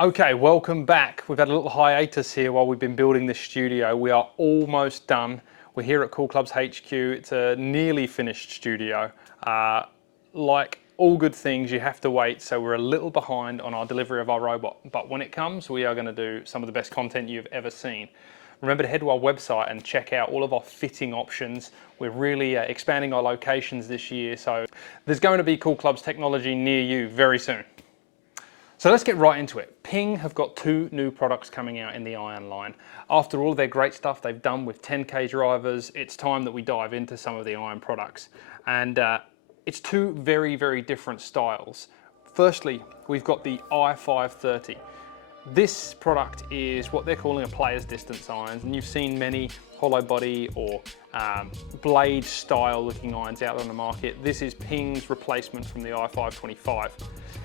Okay, welcome back. We've had a little hiatus here while we've been building this studio. We are almost done. We're here at Cool Clubs HQ. It's a nearly finished studio. Like all good things, you have to wait, so we're a little behind on our delivery of our robot. But when it comes, we are going to do some of the best content you've ever seen. Remember to head to our website and check out all of our fitting options. We're really expanding our locations this year, so there's going to be Cool Clubs technology near you very soon. So let's get right into it. Ping have got two new products coming out in the iron line. After all their great stuff they've done with 10K drivers, it's time that we dive into some of the iron products. And it's two very, very different styles. Firstly, we've got the i530. This product is what they're calling a player's distance irons, and you've seen many hollow body or blade style looking irons out there on the market. This is Ping's replacement from the i525.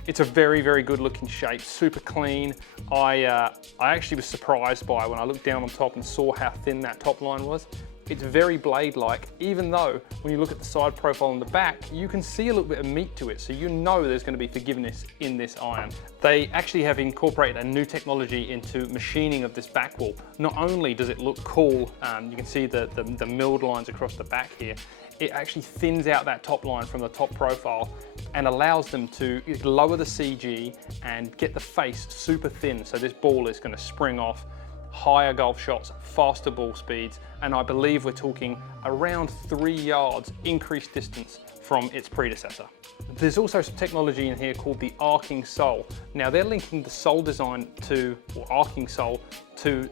It's a very, very good looking shape, super clean. I actually was surprised by it when I looked down on top and saw how thin that top line was. It's very blade-like, even though when you look at the side profile on the back, you can see a little bit of meat to it, so you know there's going to be forgiveness in this iron. They actually have incorporated a new technology into machining of this back wall. Not only does it look cool, you can see the milled lines across the back here, it actually thins out that top line from the top profile and allows them to lower the CG and get the face super thin, so this ball is going to spring off. Higher golf shots, faster ball speeds, and I believe we're talking around 3 yards increased distance from its predecessor. There's also some technology in here called the arcing sole. Now they're linking the sole design to, or arcing sole, to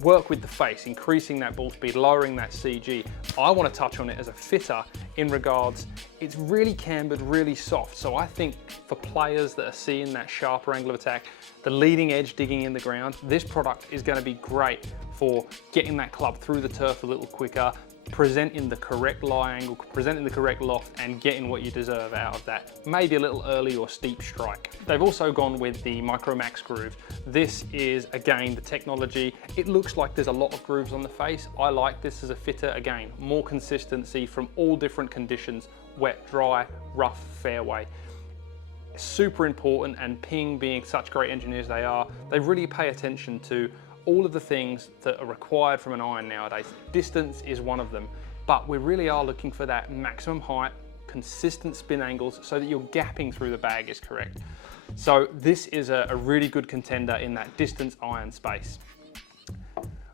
work with the face, increasing that ball speed, lowering that CG. I want to touch on it as a fitter in regards, it's really cambered, really soft. So I think for players that are seeing that sharper angle of attack, the leading edge digging in the ground, this product is going to be great for getting that club through the turf a little quicker, presenting the correct lie angle, presenting the correct loft, and getting what you deserve out of that. Maybe a little early or steep strike. They've also gone with the Micro Max groove. This is, again, the technology. It looks like there's a lot of grooves on the face. I like this as a fitter. Again, more consistency from all different conditions, wet, dry, rough, fairway. Super important, and Ping, being such great engineers they are, they really pay attention to all of the things that are required from an iron nowadays. Distance is one of them, but we really are looking for that maximum height, consistent spin angles, so that your gapping through the bag is correct. So this is a really good contender in that distance iron space.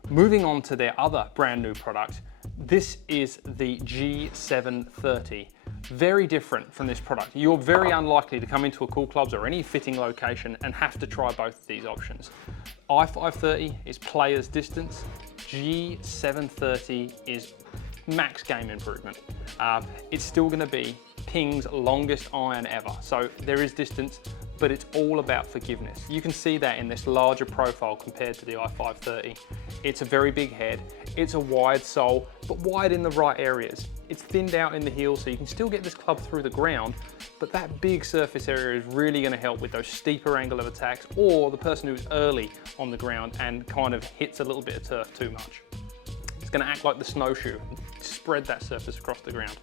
Moving on to their other brand new product, this is the G730. Very different from this product. You're very unlikely to come into a Cool Clubs or any fitting location and have to try both of these options. i530 is player's distance, G730 is max game improvement. It's still going to be Ping's longest iron ever, so there is distance, but it's all about forgiveness. You can see that in this larger profile compared to the i530. It's a very big head, it's a wide sole, but wide in the right areas. It's thinned out in the heel, so you can still get this club through the ground, but that big surface area is really going to help with those steeper angle of attacks, or the person who's early on the ground and kind of hits a little bit of turf too much. It's going to act like the snowshoe, spread that surface across the ground.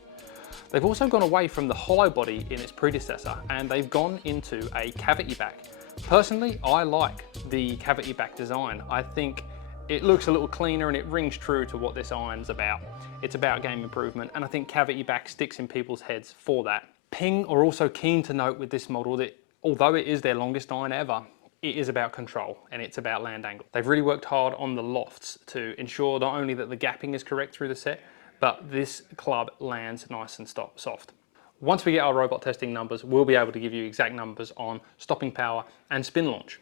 They've also gone away from the hollow body in its predecessor, and they've gone into a cavity back. Personally, I like the cavity back design. I think it looks a little cleaner and it rings true to what this iron's about. It's about game improvement, and I think cavity back sticks in people's heads for that. Ping are also keen to note with this model that although it is their longest iron ever, it is about control and it's about land angle. They've really worked hard on the lofts to ensure not only that the gapping is correct through the set, but this club lands nice and soft. Once we get our robot testing numbers, we'll be able to give you exact numbers on stopping power and spin launch.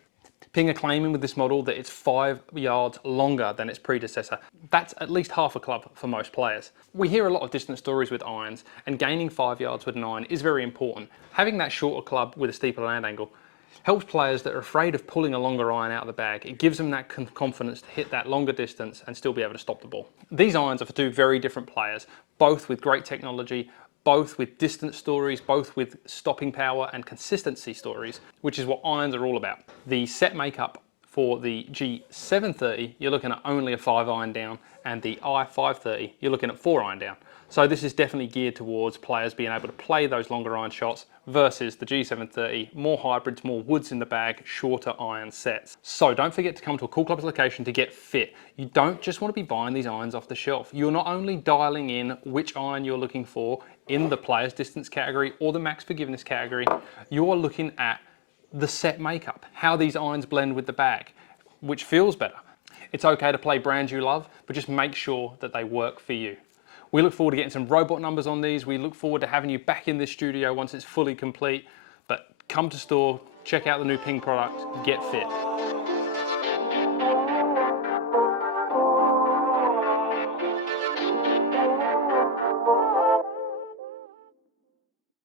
Ping are claiming with this model that it's 5 yards longer than its predecessor. That's at least half a club for most players. We hear a lot of distance stories with irons, and gaining 5 yards with an iron is very important. Having that shorter club with a steeper land angle helps players that are afraid of pulling a longer iron out of the bag. It gives them that confidence to hit that longer distance and still be able to stop the ball. These irons are for two very different players, both with great technology, both with distance stories, both with stopping power and consistency stories, which is what irons are all about. The set makeup For the G730, you're looking at only a 5 iron down, and the i530, you're looking at 4 iron down. So this is definitely geared towards players being able to play those longer iron shots versus the G730, more hybrids, more woods in the bag, shorter iron sets. So don't forget to come to a Cool Clubs location to get fit. You don't just want to be buying these irons off the shelf. You're not only dialing in which iron you're looking for in the player's distance category or the max forgiveness category, you're looking at the set makeup, how these irons blend with the bag, which feels better. It's okay to play brands you love, but just make sure that they work for you. We look forward to getting some robot numbers on these. We look forward to having you back in this studio once it's fully complete. But come to store, check out the new Ping product, get fit.